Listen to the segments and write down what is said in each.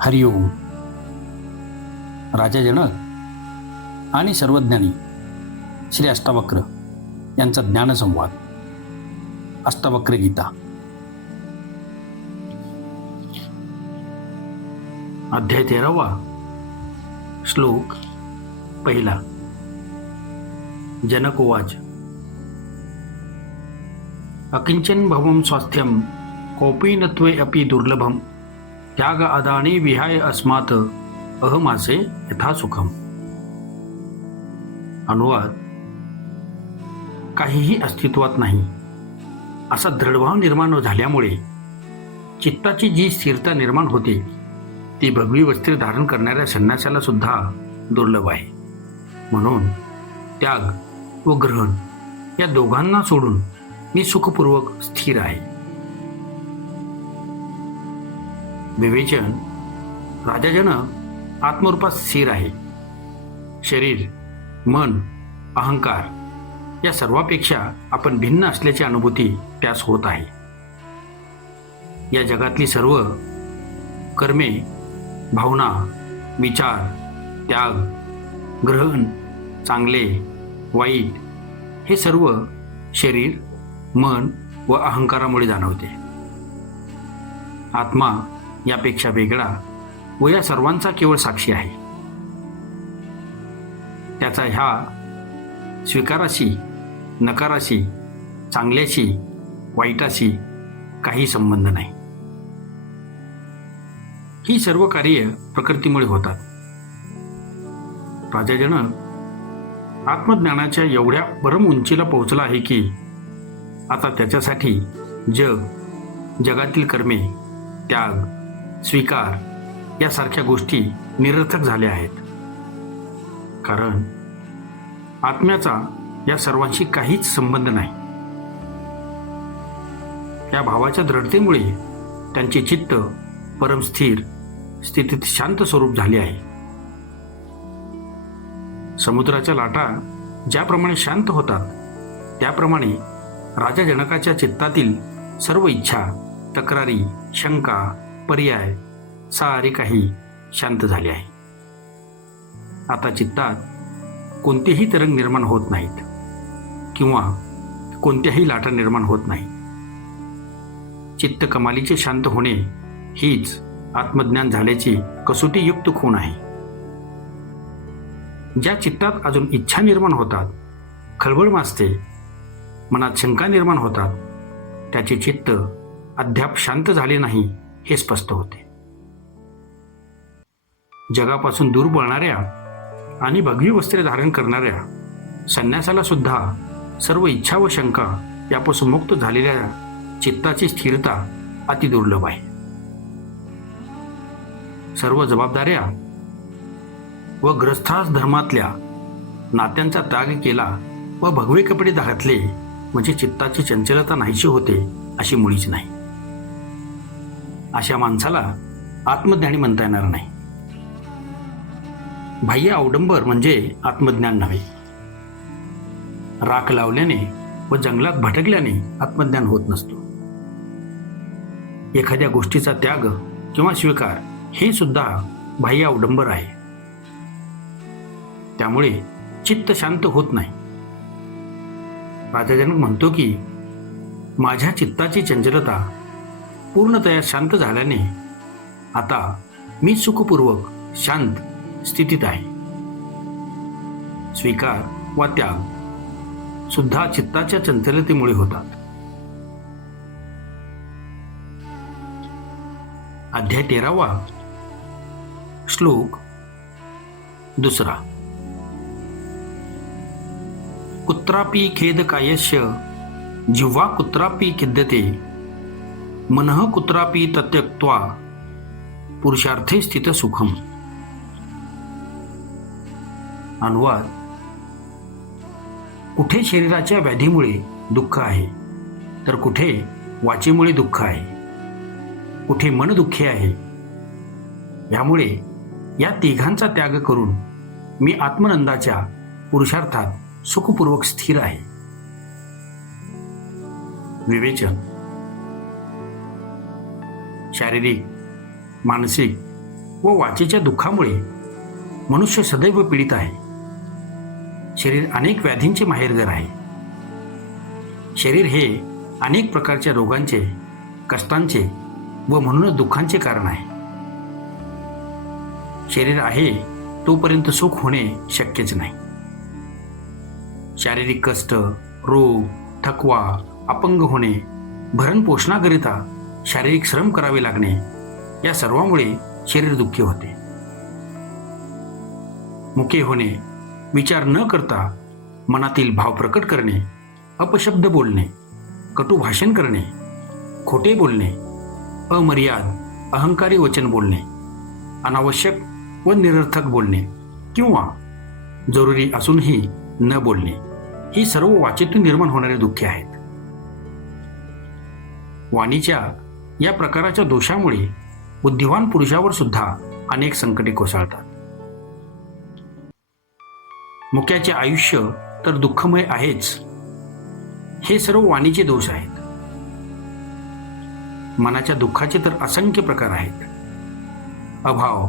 हरिओम. राजा जनक आणि सर्वज्ञानी श्री अष्टावक्र यांचा ज्ञानसंवाद. अष्टावक्र गीता अध्याय 13. श्लोक 1. जनक उवाच. अकिंचन भवम स्वास्थ्यम कौपीनत्वे अपि दुर्लभम त्याग अदानी विहाय अस्मात् अहमासे यथा सुखम. अनुवाद. काहीही अस्तित्वात नाही असा दृढभाव निर्माण झाल्यामुळे चित्ताची जी स्थिरता निर्माण होते ती भगवी वस्त्रे धारण करणाऱ्या संन्यासाला सुद्धा दुर्लभ आहे. म्हणून त्याग व ग्रहण या दोघांना सोडून मी सुखपूर्वक स्थिर आहे. विवेचन. राजा जनक आत्मरूपात स्थिर आहे. शरीर, मन, अहंकार या सर्वापेक्षा आपण भिन्न असल्याची अनुभूती त्यास होत आहे. या जगातली सर्व कर्मे, भावना, विचार, त्याग, ग्रहण, चांगले, वाईट हे सर्व शरीर, मन व अहंकारामुळे जाणवते. आत्मा यापेक्षा वेगळा व या सर्वांचा केवळ साक्षी आहे. त्याचा ह्या स्वीकाराशी, नकाराशी, चांगल्याशी, वाईटाशी काही संबंध नाही. ही सर्व कार्ये प्रकृतीमुळे होतात. राजा जनक आत्मज्ञानाच्या एवढ्या परम उंचीला पोहोचला आहे की आता त्याच्यासाठी जगातील कर्मे, त्याग, स्वीकार यासारख्या गोष्टी निरर्थक झाल्या आहेत. कारण आत्म्याचा या सर्वांशी काहीच संबंध नाही. या भावाच्या दृढतेमुळे त्यांचे चित्त परमस्थिर स्थितीत शांत स्वरूप झाले आहे. समुद्राच्या लाटा ज्याप्रमाणे शांत होतात त्याप्रमाणे राजा जनकाच्या चित्तातील सर्व इच्छा, तक्रारी, शंका, पर्याय सारे काही शांत झाले आहे. आता चित्तात कोणतेही तरंग निर्माण होत नाहीत किंवा कोणत्याही लाटा निर्माण होत नाही. चित्त कमालीचे शांत होणे हीच आत्मज्ञान झाल्याची कसोटीयुक्त खूण आहे. ज्या चित्तात अजून इच्छा निर्माण होतात, खळबळ माजते, मनात शंका निर्माण होतात, त्याचे चित्त अद्याप शांत झाले नाही हे स्पष्ट होते. जगापासून दूर पळणाऱ्या आणि भगवी वस्त्रे धारण करणाऱ्या संन्यासाला सुद्धा सर्व इच्छा व शंका यापासून मुक्त झालेल्या चित्ताची स्थिरता अतिदुर्लभ आहे. सर्व जबाबदाऱ्या व ग्रस्थास धर्मातल्या नात्यांचा त्याग केला व भगवे कपडे घातले म्हणजे चित्ताची चंचलता नाहीशी होते अशी मुळीच नाही. अशा माणसाला आत्मज्ञानी म्हणता येणार नाही. बाह्य अवडंबर म्हणजे आत्मज्ञान नव्हे. राख लावल्याने व जंगलात भटकल्याने आत्मज्ञान होत नसतो. एखाद्या गोष्टीचा त्याग किंवा स्वीकार हे सुद्धा बाह्य अवडंबर आहे. त्यामुळे चित्त शांत होत नाही. राजा जनक म्हणतो की माझ्या चित्ताची चंचलता पूर्णतया शांत झाल्याने आता मी सुखपूर्वक शांत स्थितीत आहे. स्वीकार व त्याग सुद्धा चित्ताच्या चंचलतेमुळे होतात. अध्याय 13. श्लोक 2. कुत्रापि खेदकायस्य जिह्वा कुत्रापि खिद्यते मनः कुत्रापि तत्यक्त्वा पुरुषार्थे स्थित सुखम. अनुवाद. कुठे शरीराच्या व्याधीमुळे दुःख आहे तर कुठे वाचेमुळे दुःख आहे, कुठे मन दुःखी आहे. यामुळे या तिघांचा त्याग करून मी आत्मनंदाच्या पुरुषार्थात सुखपूर्वक स्थिर आहे. विवेचन. शारीरिक, मानसिक व वाचेच्या दुःखामुळे मनुष्य सदैव पीडित आहे. शरीर अनेक व्याधींचे माहेरघर आहे. शरीर हे अनेक प्रकारच्या रोगांचे, कष्टांचे व म्हणूनच दुःखांचे कारण आहे. शरीर आहे तोपर्यंत सुख होणे शक्यच नाही. शारीरिक कष्ट, रोग, थकवा, अपंग होणे, भरण पोषणाकरिता शारीरिक श्रम करावे लागणे या सर्वांमुळे शरीर दुःखी होते. मुके होणे, विचार न करता मनातील भाव प्रकट करणे, अपशब्द बोलणे, कटू भाषण करणे, खोटे बोलणे, अमर्याद अहंकारी वचन बोलणे, अनावश्यक व निरर्थक बोलणे किंवा जरुरी असूनही न बोलणे ही सर्व वाचेतून निर्माण होणारी दुःखे आहेत. वाणीच्या या प्रकारच्या दोषामुळे बुद्धिवान पुरुषावर सुद्धा अनेक संकटे कोसळतात. मुक्याचे आयुष्य तर दुःखमय आहेच. हे सर्व वाणीचे दोष आहेत. मनाच्या दुःखाचे तर असंख्य प्रकार आहेत. अभाव,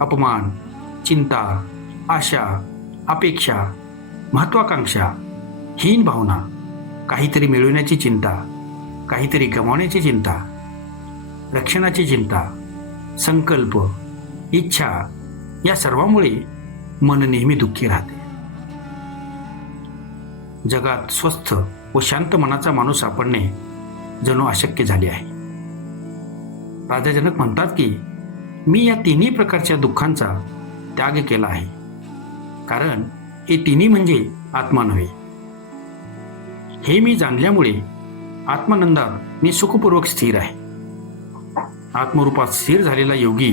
अपमान, चिंता, आशा, अपेक्षा, महत्वाकांक्षा, हीन भावना, काहीतरी मिळवण्याची चिंता, काहीतरी गमावण्याची चिंता, रक्षणाची चिंता, संकल्प, इच्छा या सर्वांमुळे मन नेहमी दुःखी राहते. जगात स्वस्थ व शांत मनाचा माणूस सापडणे जणू अशक्य झाले आहे. राजा जनक म्हणतात की मी या तिन्ही प्रकारच्या दुःखांचा त्याग केला आहे, कारण हे तिन्ही म्हणजे आत्मा नव्हे. हे मी जाणल्यामुळे आत्मानंदात मी सुखपूर्वक स्थिर आहे. आत्मरूपात स्थिर झालेला योगी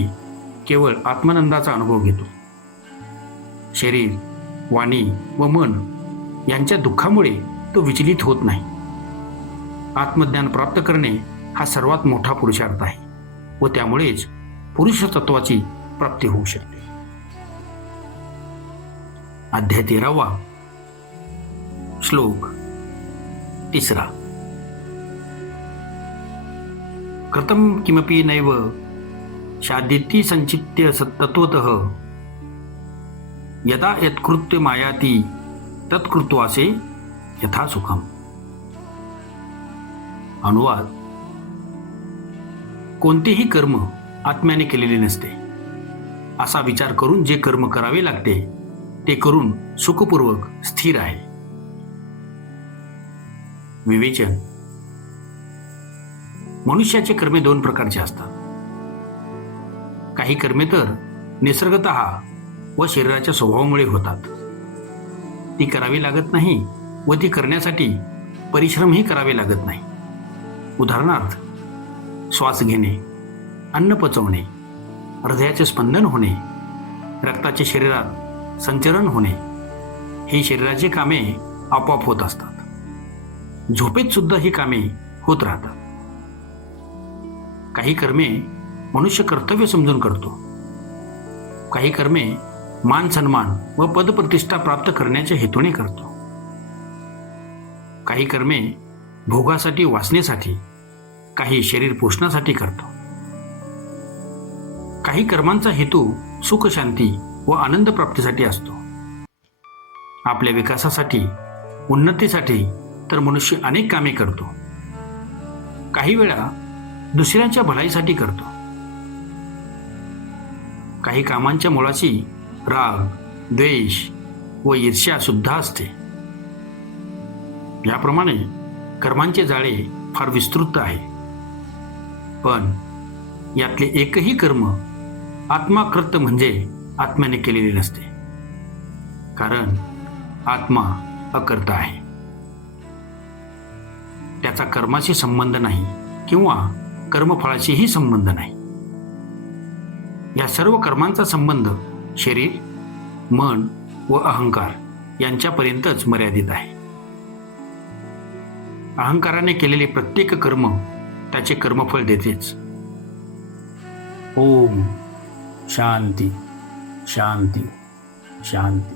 केवळ आत्मानंदाचा अनुभव घेतो. शरीर, वाणी व मन यांच्या दुःखामुळे तो विचलित होत नाही. आत्मज्ञान प्राप्त करणे हा सर्वात मोठा पुरुषार्थ आहे व त्यामुळेच पुरुष तत्वाची प्राप्ती होऊ शकते. अध्याय 13वा, श्लोक 3. कृतं किमपि नैव शादीति संचित्य तत्वतः यदा यत्कृत्य मायाति तत्कृत्वासे यथा सुखम. अनुवाद: कोणतेही कर्म आत्म्याने केलेले नसते. असा विचार करून जे कर्म करावे लागते ते करून सुखपूर्वक स्थिर आहे. विवेचन: मनुष्याचे कर्मे 2 प्रकारचे असतात. काही कर्मे तर निसर्गतः व शरीराच्या स्वभावामुळे होतात. ती करावी लागत नाही व ती करण्यासाठी परिश्रमही करावे लागत नाही. उदाहरणार्थ, श्वास घेणे, अन्न पचवणे, हृदयाचे स्पंदन होणे, रक्ताचे शरीरात संचरण होणे ही शरीराची कामे आपोआप होत असतात. झोपेत सुद्धा ही कामे होत राहतात. काही कर्मे मनुष्य कर्तव्य समजून करतो. काही कर्मे मान सन्मान व पदप्रतिष्ठा प्राप्त करण्याच्या हेतूने करतो. काही कर्मे भोगासाठी, वासनेसाठी, काही शरीर पोषणासाठी करतो. काही कर्मांचा हेतू सुख, शांती व आनंद प्राप्तीसाठी असतो. आपल्या विकासासाठी, उन्नतीसाठी तर मनुष्य अनेक कामे करतो. काही वेळा दुसऱ्यांच्या भलाईसाठी करतो. काही कामांच्या मुळाशी राग, द्वेष व ईर्ष्या सुद्धा असते. याप्रमाणे कर्मांचे जाळे फार विस्तृत आहे. पण यातले एकही कर्म आत्माकृत म्हणजे आत्म्याने केलेले नसते, कारण आत्मा अकर्ता आहे. त्याचा कर्माशी संबंध नाही किंवा कर्मफळाशीही संबंध नाही. या सर्व कर्मांचा संबंध शरीर, मन व अहंकार यांच्यापर्यंतच मर्यादित आहे. अहंकाराने केलेले प्रत्येक कर्म त्याचे कर्मफळ देतेच. ओम शांती शांती शांती.